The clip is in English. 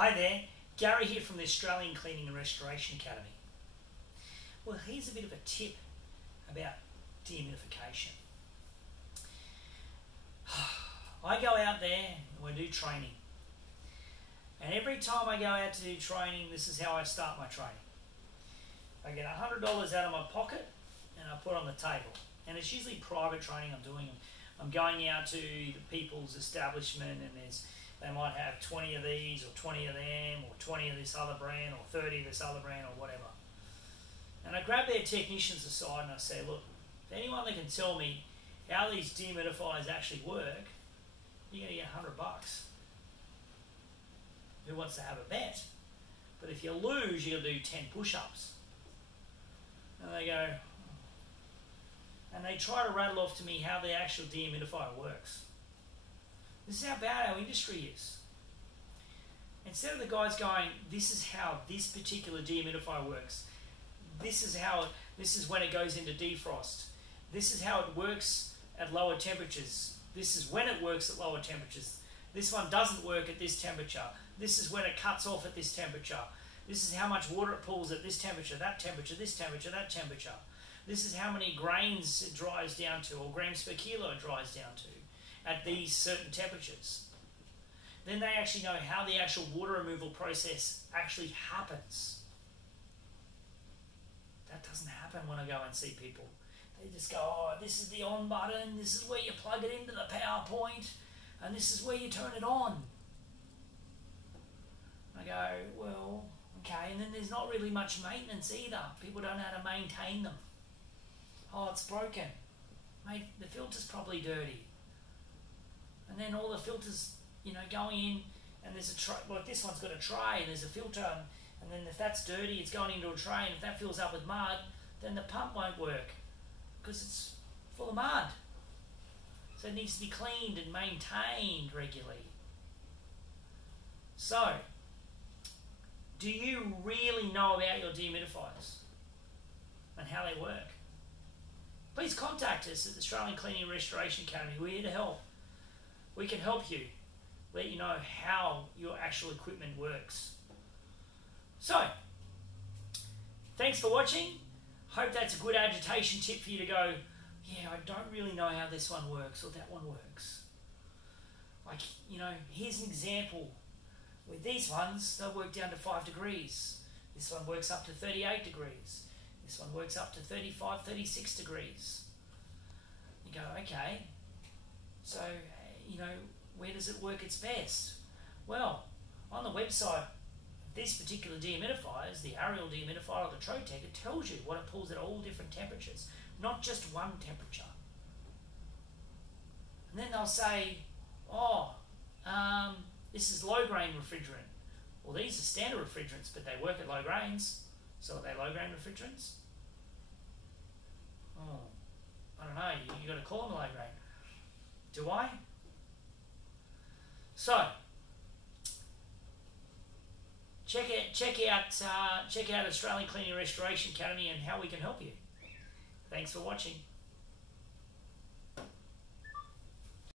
Hi there, Gary here from the Australian Cleaning and Restoration Academy. Well, here's a bit of a tip about dehumidification. I go out there and we do training. And every time I go out to do training, this is how I start my training. I get $100 out of my pocket and I put on the table. And it's usually private training I'm doing. I'm going out to the people's establishment and they might have 20 of these or 20 of them or 20 of this other brand or 30 of this other brand or whatever. And I grab their technicians aside and I say, look, if anyone that can tell me how these dehumidifiers actually work, you're going to get $100. Who wants to have a bet? But if you lose, you'll do 10 push-ups. And they go, and they try to rattle off to me how the actual dehumidifier works. This is how bad our industry is. Instead of the guys going, this is how this particular dehumidifier works. This is when it goes into defrost. This is how it works at lower temperatures. This is when it works at lower temperatures. This one doesn't work at this temperature. This is when it cuts off at this temperature. This is how much water it pulls at this temperature, that temperature, this temperature, that temperature. This is how many grains it dries down to, or grams per kilo it dries down to at these certain temperatures. Then they actually know how the actual water removal process actually happens. That doesn't happen when I go and see people. They just go, oh, this is the on button, this is where you plug it into the power point, and this is where you turn it on. I go, well, okay, and then there's not really much maintenance either. People don't know how to maintain them. Oh, it's broken. Mate, the filter's probably dirty. And then all the filters, going in, and there's a tray, like this one's got a tray, and there's a filter, and then if that's dirty, it's going into a tray, and if that fills up with mud, then the pump won't work, because it's full of mud. So it needs to be cleaned and maintained regularly. So, do you really know about your dehumidifiers and how they work? Please contact us at the Australian Cleaning and Restoration Academy. We're here to help. We can help you, let you know how your actual equipment works. So, thanks for watching. Hope that's a good agitation tip for you to go, yeah, I don't really know how this one works or that one works. Like, here's an example. With these ones, they'll work down to 5 degrees. This one works up to 38 degrees. This one works up to 35, 36 degrees. You go, okay, so, where does it work its best? Well, on the website, this particular dehumidifiers, the Ariel dehumidifier or the Trotec, it tells you what it pulls at all different temperatures, not just one temperature. And then they'll say, oh, this is low grain refrigerant. Well, these are standard refrigerants, but they work at low grains. So are they low grain refrigerants? Oh, I don't know. You got to call them low grain. Do I? So check out Australian Cleaning and Restoration Academy and how we can help you. Thanks for watching.